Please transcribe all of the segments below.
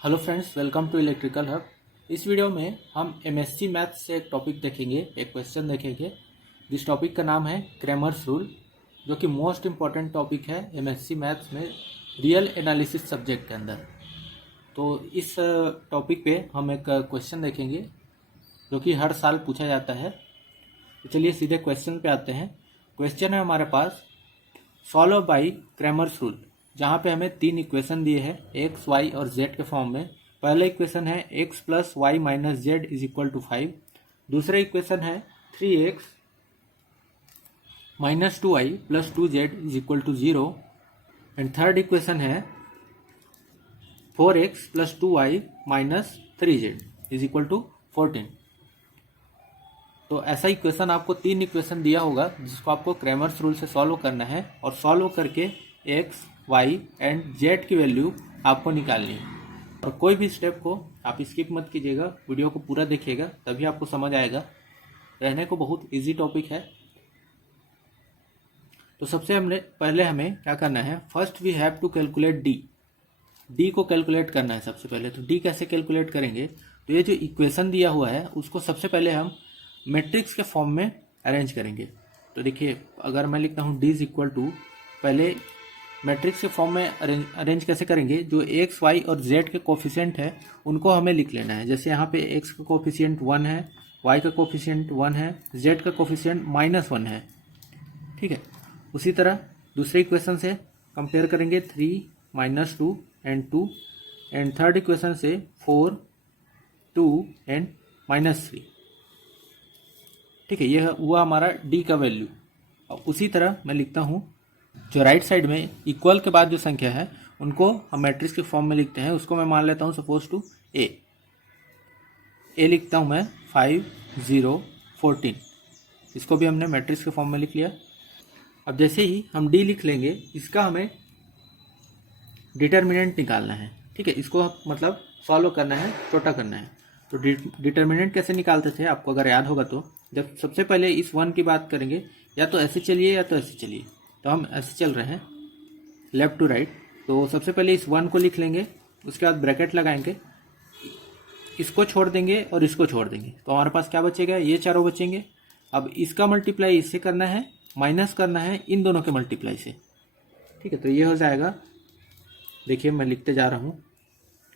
Hello friends, welcome to electrical hub. इस video में हम एमएससी मैथ्स से एक टॉपिक देखेंगे, एक क्वेश्चन देखेंगे। जिस टॉपिक का नाम है क्रैमर्स रूल, जो कि मोस्ट इम्पॉर्टेंट टॉपिक है एमएससी मैथ्स में रियल एनालिसिस सब्जेक्ट के अंदर। तो इस टॉपिक पे हम एक क्वेश्चन देखेंगे जो कि हर साल पूछा जाता है। तो चलिए सीधे क्वेश्चन पे आते हैं। क्वेश्चन है हमारे पास, सॉल्व बाई क्रैमर्स रूल, जहाँ पे हमें तीन इक्वेशन दिए हैं एक्स वाई और जेड के फॉर्म में। पहला इक्वेशन है x plus y minus z is equal to 5। दूसरा इक्वेशन है 3x minus 2y plus 2z is equal to 0। And third equation है 4x plus 2y minus 3z is equal to 14। तो ऐसा equation आपको तीन इक्वेशन दिया होगा जिसको आपको क्रैमर्स रूल से सॉल्व करना है, और सॉल्व करके एक्स वाई एंड जेड की वैल्यू आपको निकालनी है। और कोई भी स्टेप को आप स्किप मत कीजिएगा, वीडियो को पूरा देखिएगा तभी आपको समझ आएगा। रहने को बहुत इजी टॉपिक है। तो सबसे पहले हमें क्या करना है, first we have to calculate D को कैलकुलेट करना है सबसे पहले। तो डी कैसे कैलकुलेट करेंगे, तो ये जो इक्वेशन दिया हुआ है उसको सबसे पहले हम मैट्रिक्स के फॉर्म में अरेंज करेंगे। तो देखिए, अगर मैं लिखता हूँ डी इज इक्वल टू, पहले मैट्रिक्स के फॉर्म में अरेंज कैसे करेंगे, जो एक्स वाई और जेड के कोफिशिएंट है उनको हमें लिख लेना है। जैसे यहाँ पे एक्स का कोफिशिएंट 1 है, वाई का कोफिशिएंट 1 है, जेड का कोफिशिएंट -1 है। ठीक है, उसी तरह दूसरे इक्वेशन से कंपेयर करेंगे 3 -2 एंड 2, एंड थर्ड इक्वेशन से 4 2 एंड -3। ठीक है, यह हुआ हमारा डी का वैल्यू। और उसी तरह मैं लिखता हूँ, जो राइट साइड में इक्वल के बाद जो संख्या है उनको हम मैट्रिक्स के फॉर्म में लिखते हैं। उसको मैं मान लेता हूँ सपोज टू ए लिखता हूँ मैं 5 0 14। इसको भी हमने मैट्रिक्स के फॉर्म में लिख लिया। अब जैसे ही हम डी लिख लेंगे, इसका हमें डिटर्मिनेंट निकालना है। ठीक है, इसको मतलब सॉल्व करना है, छोटा करना है। तो डिटर्मिनेंट कैसे निकालते थे आपको अगर याद होगा तो, जब सबसे पहले इस 1 की बात करेंगे, या तो ऐसे चलिए या तो ऐसे चलिए। तो हम ऐसे चल रहे हैं लेफ्ट टू राइट। तो सबसे पहले इस 1 को लिख लेंगे, उसके बाद ब्रैकेट लगाएंगे, इसको छोड़ देंगे और इसको छोड़ देंगे। तो हमारे पास क्या बचेगा, ये चारों बचेंगे। अब इसका मल्टीप्लाई इससे करना है, माइनस करना है इन दोनों के मल्टीप्लाई से। ठीक है, तो ये हो जाएगा। देखिए मैं लिखते जा रहा हूँ,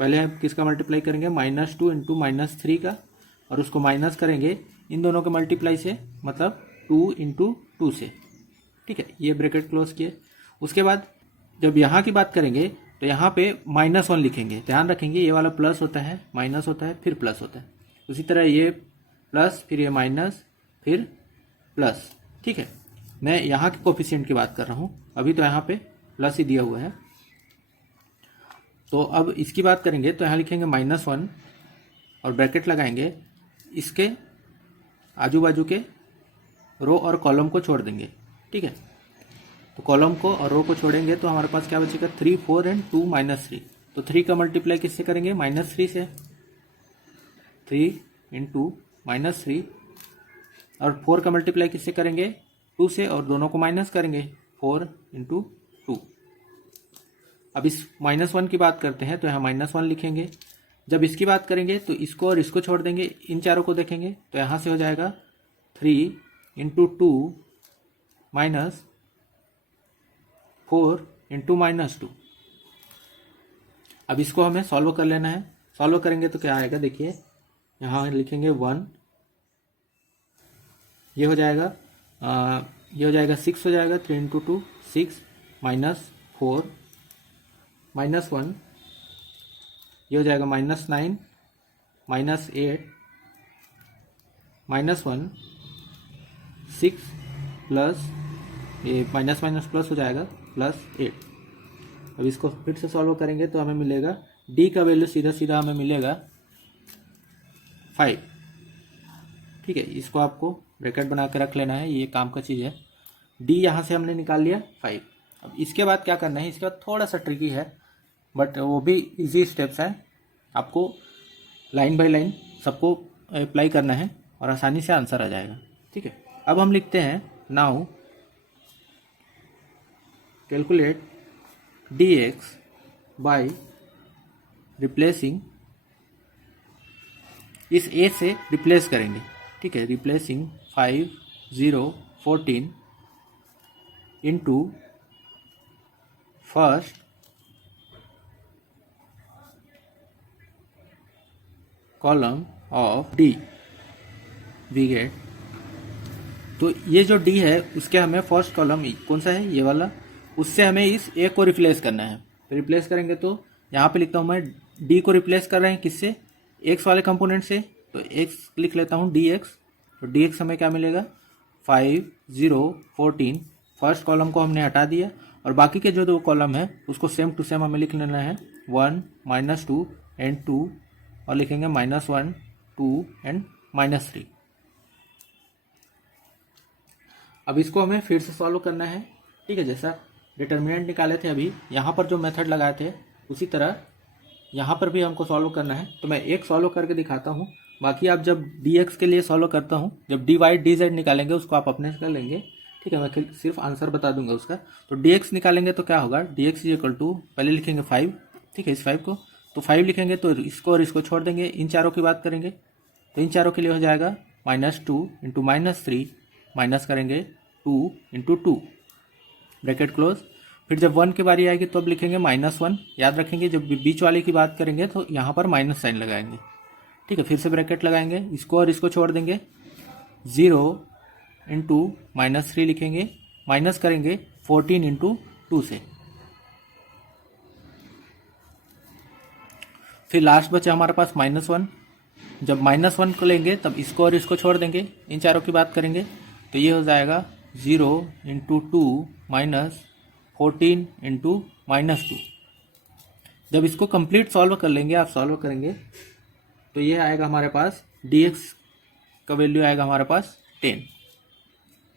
पहले हम किसका मल्टीप्लाई करेंगे, -2 इंटू -3 का, और उसको माइनस करेंगे इन दोनों के मल्टीप्लाई से, मतलब 2 इंटू 2 से। ठीक है, ये ब्रैकेट क्लोज किए। उसके बाद जब यहाँ की बात करेंगे तो यहाँ पे -1 लिखेंगे। ध्यान रखेंगे, ये वाला प्लस होता है, माइनस होता है, फिर प्लस होता है। उसी तरह ये प्लस, फिर ये माइनस, फिर प्लस। ठीक है, मैं यहाँ के कोफिशिएंट की बात कर रहा हूँ, अभी तो यहाँ पे प्लस ही दिया हुआ है। तो अब इसकी बात करेंगे तो यहाँ लिखेंगे -1 और ब्रैकेट लगाएंगे, इसके आजू बाजू के रो और कॉलम को छोड़ देंगे। ठीक है, तो कॉलम को और रो को छोड़ेंगे तो हमारे पास क्या बचेगा, 3 4 एंड 2 -3। तो 3 का मल्टीप्लाई किससे करेंगे, -3 से। 3 इंटू -3, और 4 का मल्टीप्लाई किससे करेंगे, 2 से, और दोनों को माइनस करेंगे, 4 इंटू 2। अब इस -1 की बात करते हैं तो यहाँ -1 लिखेंगे। जब इसकी बात करेंगे तो इसको और इसको छोड़ देंगे, इन चारों को देखेंगे तो यहाँ से हो जाएगा 3 इंटू 2 माइनस 4 इंटू -2। अब इसको हमें सॉल्व कर लेना है। सॉल्व करेंगे तो क्या आएगा, देखिए यहाँ लिखेंगे 1, ये हो जाएगा 6 हो जाएगा, 3 इंटू 2 6, -4 -1, ये हो जाएगा -9 -8 -1 6 प्लस ये माइनस माइनस प्लस हो जाएगा +8। अब इसको फिर से सॉल्व करेंगे तो हमें मिलेगा डी का वैल्यू सीधा सीधा हमें मिलेगा 5। ठीक है, इसको आपको ब्रैकेट बना के रख लेना है, ये काम का चीज़ है। डी यहाँ से हमने निकाल लिया 5। अब इसके बाद क्या करना है, इसके बाद थोड़ा सा ट्रिकी है बट वो भी इजी स्टेप्स हैं। आपको लाइन बाय लाइन सबको अप्लाई करना है और आसानी से आंसर आ जाएगा। ठीक है, अब हम लिखते हैं now calculate dx by replacing, इस ए से रिप्लेस करेंगे, ठीक है। Replacing 5 0 14 into first column of D, we get. तो ये जो डी है उसके हमें फर्स्ट कॉलम कौन सा है, ये वाला, उससे हमें इस ए को रिप्लेस करना है। तो रिप्लेस करेंगे तो यहाँ पे लिखता हूँ मैं, डी को रिप्लेस कर रहे हैं किससे, एक्स वाले कंपोनेंट से, तो एक्स लिख लेता हूँ डी एक्स। तो डी एक्स हमें क्या मिलेगा, 5 0 14, फर्स्ट कॉलम को हमने हटा दिया और बाकी के जो दो कॉलम है उसको सेम टू सेम हमें लिख लेना है, 1 -2 एंड 2, और लिखेंगे -1 2 एंड -3। अब इसको हमें फिर से सॉल्व करना है, ठीक है। जैसा डिटर्मिनेंट निकाले थे अभी, यहाँ पर जो मेथड लगाए थे उसी तरह यहाँ पर भी हमको सॉल्व करना है। तो मैं एक सॉल्व करके दिखाता हूँ, बाकी आप जब डी एक्स के लिए सॉल्व करता हूँ, जब डी वाई डी जेड निकालेंगे उसको आप अपने से कर लेंगे, ठीक है। मैं सिर्फ आंसर बता दूंगा उसका। तो डी एक्स निकालेंगे तो क्या होगा, डी एक्स इक्वल टू, पहले लिखेंगे 5, ठीक है, इस 5 को, तो 5 लिखेंगे तो इसको और इसको छोड़ देंगे, इन चारों की बात करेंगे तो इन चारों के लिए हो जाएगा -2 इंटू -3, माइनस करेंगे 2 इंटू 2, ब्रैकेट क्लोज। फिर जब 1 की बारी आएगी तो अब लिखेंगे -1, याद रखेंगे जब बीच वाले की बात करेंगे तो यहाँ पर माइनस साइन लगाएंगे, ठीक है। फिर से ब्रैकेट लगाएंगे, इसको और इसको छोड़ देंगे, 0 इंटू -3 लिखेंगे, माइनस करेंगे 14 इंटू 2 से। फिर लास्ट बचा हमारे पास -1, जब -1 को लेंगे तब इसको और इसको छोड़ देंगे, इन चारों की बात करेंगे तो ये हो जाएगा 0 इंटू 2 माइनस 14 इंटू -2। जब इसको कंप्लीट सॉल्व कर लेंगे, आप सॉल्व करेंगे तो ये आएगा हमारे पास, dx का वैल्यू आएगा हमारे पास 10,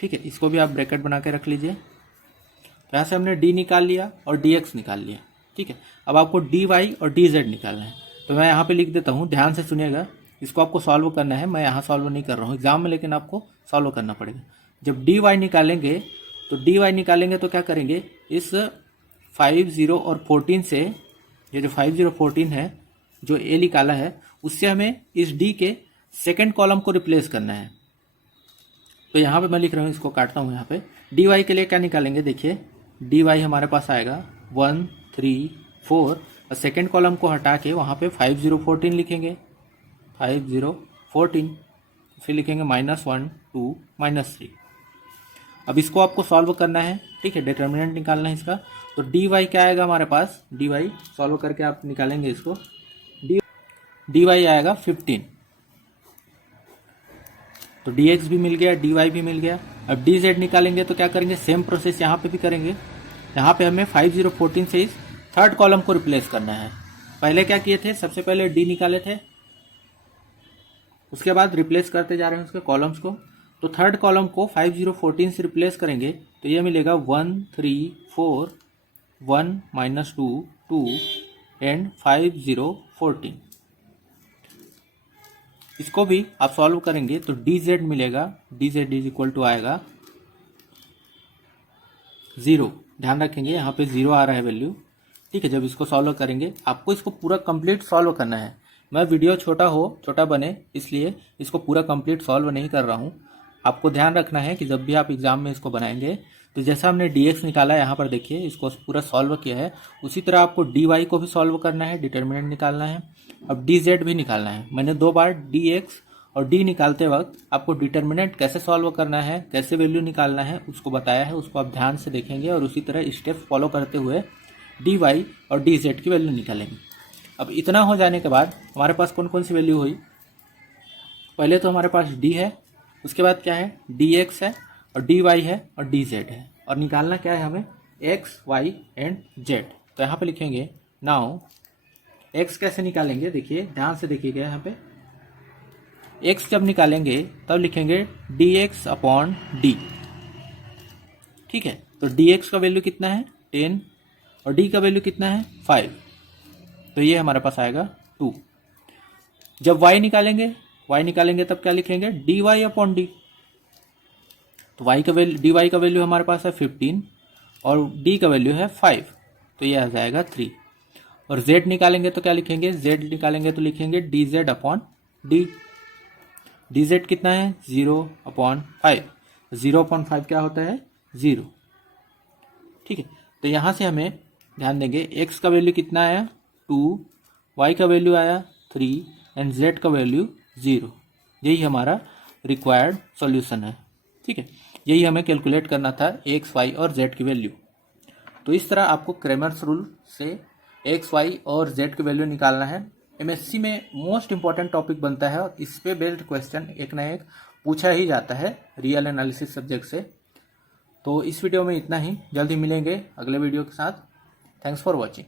ठीक है। इसको भी आप ब्रैकेट बना के रख लीजिए। तो यहाँ से हमने d निकाल लिया और dx निकाल लिया, ठीक है। अब आपको dy और dz निकालना है, तो मैं यहाँ पे लिख देता हूँ, ध्यान से सुनिएगा, इसको आपको सॉल्व करना है, मैं यहाँ सॉल्व नहीं कर रहा हूँ एग्जाम में, लेकिन आपको सॉल्व करना पड़ेगा। जब dy निकालेंगे तो क्या करेंगे, इस 5 0 और 14 से, ये जो 5 0 14 है जो a निकाला है, उससे हमें इस d के सेकेंड कॉलम को रिप्लेस करना है। तो यहाँ पे मैं लिख रहा हूँ, इसको काटता हूँ। यहाँ पे dy के लिए क्या निकालेंगे, देखिए dy हमारे पास आएगा 1 3 4, और सेकेंड कॉलम को हटा के वहाँ पे 5 0 14 लिखेंगे, 5 0 14, फिर लिखेंगे -1 2 -3। अब इसको आपको सॉल्व करना है, ठीक है, डिटर्मिनेंट निकालना है इसका। तो dy क्या आएगा हमारे पास, dy सॉल्व करके आप निकालेंगे इसको, dy आएगा 15। तो dx भी मिल गया, dy भी मिल गया। अब dz निकालेंगे तो क्या करेंगे, सेम प्रोसेस यहाँ पे भी करेंगे। यहाँ पे हमें 5 0 14 से इस थर्ड कॉलम को रिप्लेस करना है। पहले क्या किए थे, सबसे पहले d निकाले थे, उसके बाद रिप्लेस करते जा रहे हैं उसके कॉलम्स को। तो थर्ड कॉलम को 5 0 14 से रिप्लेस करेंगे तो ये मिलेगा 1 3 4 1 -2 2 एंड 5 0 14। इसको भी आप सॉल्व करेंगे तो dz मिलेगा, dz इज इक्वल टू आएगा 0, ध्यान रखेंगे यहाँ पे 0 आ रहा है वैल्यू, ठीक है। जब इसको सॉल्व करेंगे, आपको इसको पूरा कंप्लीट सॉल्व करना है। मैं वीडियो छोटा बने इसलिए इसको पूरा कंप्लीट सॉल्व नहीं कर रहा हूँ। आपको ध्यान रखना है कि जब भी आप एग्जाम में इसको बनाएंगे तो जैसा हमने dx निकाला है, यहाँ पर देखिए इसको पूरा सॉल्व किया है, उसी तरह आपको dy को भी सॉल्व करना है, डिटर्मिनेंट निकालना है। अब dz भी निकालना है। मैंने 2 बार dx और d निकालते वक्त आपको डिटर्मिनेंट कैसे सॉल्व करना है, कैसे वैल्यू निकालना है उसको बताया है, उसको आप ध्यान से देखेंगे और उसी तरह स्टेप फॉलो करते हुए dy और dz की वैल्यू निकालेंगे। अब इतना हो जाने के बाद हमारे पास कौन कौन सी वैल्यू हुई, पहले तो हमारे पास d है, उसके बाद क्या है, dx है और dy है और dz है, और निकालना क्या है हमें, x y एंड z। तो यहाँ पे लिखेंगे नाउ x कैसे निकालेंगे, देखिए ध्यान से देखिएगा। यहाँ पे x जब निकालेंगे तब लिखेंगे dx अपॉन d, ठीक है। तो dx का वैल्यू कितना है 10 और d का वैल्यू कितना है 5, तो ये हमारे पास आएगा 2। जब y निकालेंगे तब क्या लिखेंगे, dy अपॉन d। तो dy का वैल्यू हमारे पास है 15 और d का वैल्यू है 5, तो ये आ जाएगा 3। और z निकालेंगे तो क्या लिखेंगे, z निकालेंगे तो लिखेंगे dz अपॉन डी। dz कितना है 0/5, 0/5 क्या होता है 0। ठीक है, तो यहाँ से हमें ध्यान देंगे x का वैल्यू कितना आया 2, y का वैल्यू आया 3 एंड z का वैल्यू 0। यही हमारा रिक्वायर्ड सॉल्यूशन है। ठीक है, यही हमें कैलकुलेट करना था x, y और z की वैल्यू। तो इस तरह आपको क्रेमर्स रूल से x, y और z की वैल्यू निकालना है। एमएससी में मोस्ट इंपॉर्टेंट टॉपिक बनता है और इस पे बेस्ड क्वेश्चन एक ना एक पूछा ही जाता है रियल एनालिसिस सब्जेक्ट से। तो इस वीडियो में इतना ही, जल्दी मिलेंगे अगले वीडियो के साथ। Thanks for watching.